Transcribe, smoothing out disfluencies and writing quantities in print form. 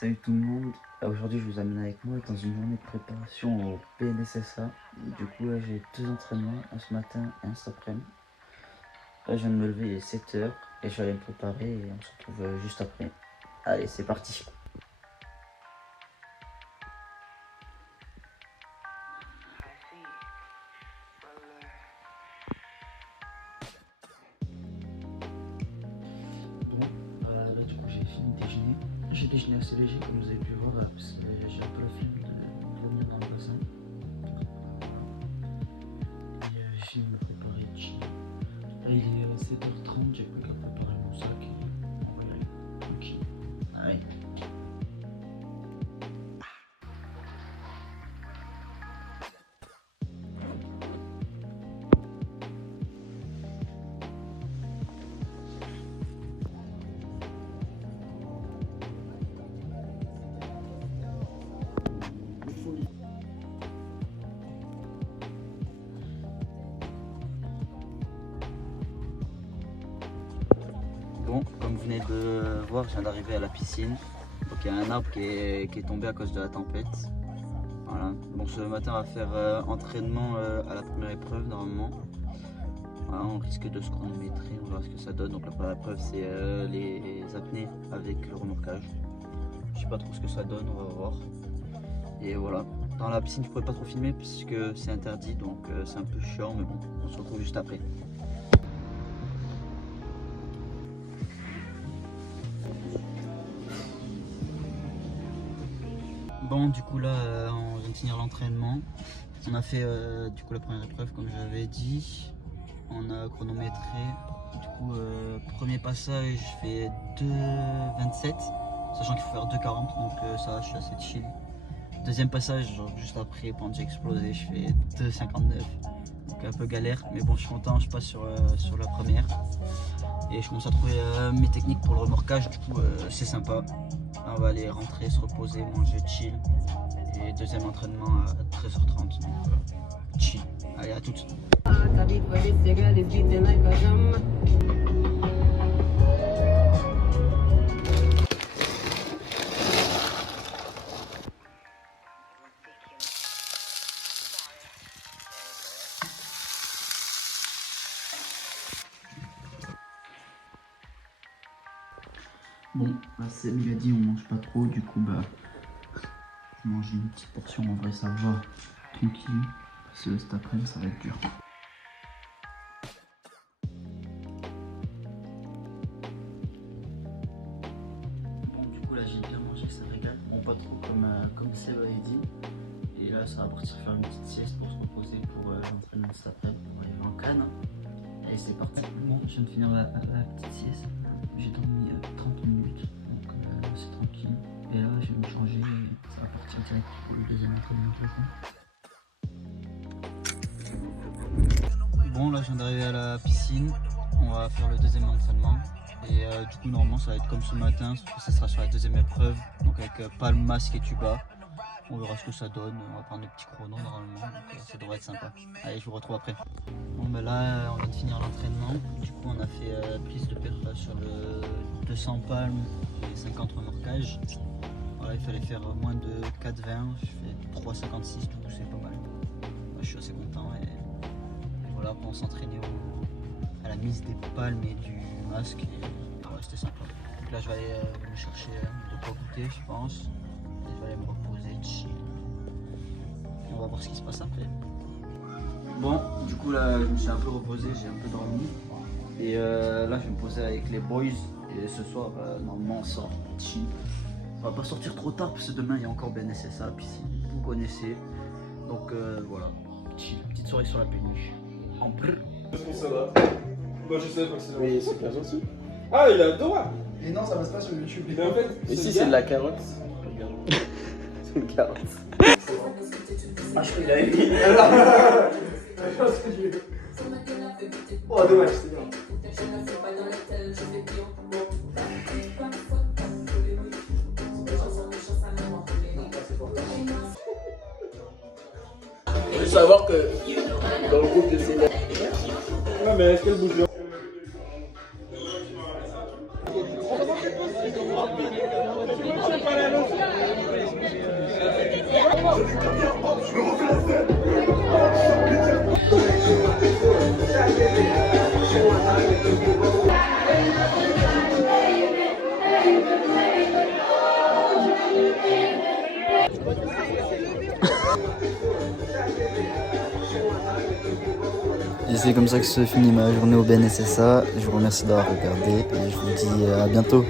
Salut tout le monde, aujourd'hui je vous amène avec moi dans une journée de préparation au PNSSA. Du coup là j'ai deux entraînements, un ce matin et un cet après-midi. Là je viens de me lever, il est 7h et je vais aller me préparer et on se retrouve juste après. Allez c'est parti. Là du coup j'ai fini de déjeuner. J'ai déjeuné assez léger comme vous avez pu voir parce que j'ai un peu la flemme de vomir dans le bassin. Et j'ai fini de me préparer de chill. Là il est 7h30, j'ai plus qu'à préparer mon sac et on va y aller. Tranquille. Allez. Bon, comme vous venez de voir, je viens d'arriver à la piscine. Donc il y a un arbre qui est tombé à cause de la tempête. Voilà. Bon, ce matin on va faire entraînement à la première épreuve normalement. Voilà, on risque de se chronométrer, on verra ce que ça donne. Donc la première épreuve c'est les apnées avec le remorquage. Je sais pas trop ce que ça donne, on va voir. Et voilà. Dans la piscine je pourrais pas trop filmer puisque c'est interdit, donc c'est un peu chiant, mais bon, on se retrouve juste après. Bon, du coup là on vient de finir l'entraînement. On a fait du coup la première épreuve comme j'avais dit. On a chronométré. Du coup premier passage je fais 2,27, sachant qu'il faut faire 2,40, donc ça va, je suis assez chill. Deuxième passage, genre juste après, pendant que j'ai explosé, je fais 2,59, donc un peu galère, mais bon je suis content, je passe sur la première. Et je commence à trouver mes techniques pour le remorquage, du coup c'est sympa. Là, on va aller rentrer, se reposer, manger, chill. Et deuxième entraînement à 13h30, donc chill. Allez, à toutes. Bon, là c'est midi, on mange pas trop, du coup bah je mange une petite portion, en vrai ça va, tranquille, parce que cet après-midi ça va être dur. Bon, du coup là j'ai bien mangé, ça régale, bon pas trop comme Seb avait dit, et là ça va partir faire une petite sieste pour se reposer pour l'entraînement cet après-midi, pour aller en Cannes. Allez c'est parti. Bon, je viens de finir la petite sieste, j'ai dormi 30 minutes, donc c'est tranquille. Et là je vais me changer et ça va partir direct pour le deuxième entraînement du coup. Bon là je viens d'arriver à la piscine, on va faire le deuxième entraînement. Et du coup normalement ça va être comme ce matin, sauf que ça sera sur la deuxième épreuve, donc avec palme, masque et tuba. On verra ce que ça donne, on va prendre des petits chronos normalement, donc ça devrait être sympa. Allez, je vous retrouve après. Bon ben là on vient de finir l'entraînement, du coup on a fait prise de perf sur le 200 palmes et 50 remorquages. Voilà, il fallait faire moins de 4,20, je fais 3,56, du coup c'est pas mal. Moi, je suis assez content et voilà, pour s'entraîner à la mise des palmes et du masque, et ouais, c'était sympa. Donc là je vais aller me chercher de quoi goûter je pense. Je vais aller me reposer, chill. Et on va voir ce qui se passe après. Bon, du coup là je me suis un peu reposé, j'ai un peu dormi. Et là je vais me poser avec les boys. Et ce soir, normalement on sort chill. On va pas sortir trop tard parce que demain il y a encore BNSSA à la piscine, vous connaissez. Donc voilà, chill, petite soirée sur la péniche. En brr. Est-ce qu'on ça va? Moi je sais pas que c'est vrai. Mais c'est bien gentil. Ah, il a Dora. Et non, ça passe pas sur YouTube. Mais en fait, Mais si, c'est de la carotte. Regarde. C'est une carotte. Ah, je crois qu'il a écrit. Oh, dommage, c'est bien. Il faut savoir que dans le groupe de Céline. Ouais, mais est-ce qu'elle bouge bien? C'est pas la leçon. Et c'est comme ça que se finit ma journée au BNSSA. Je vous remercie d'avoir regardé et je vous dis à bientôt.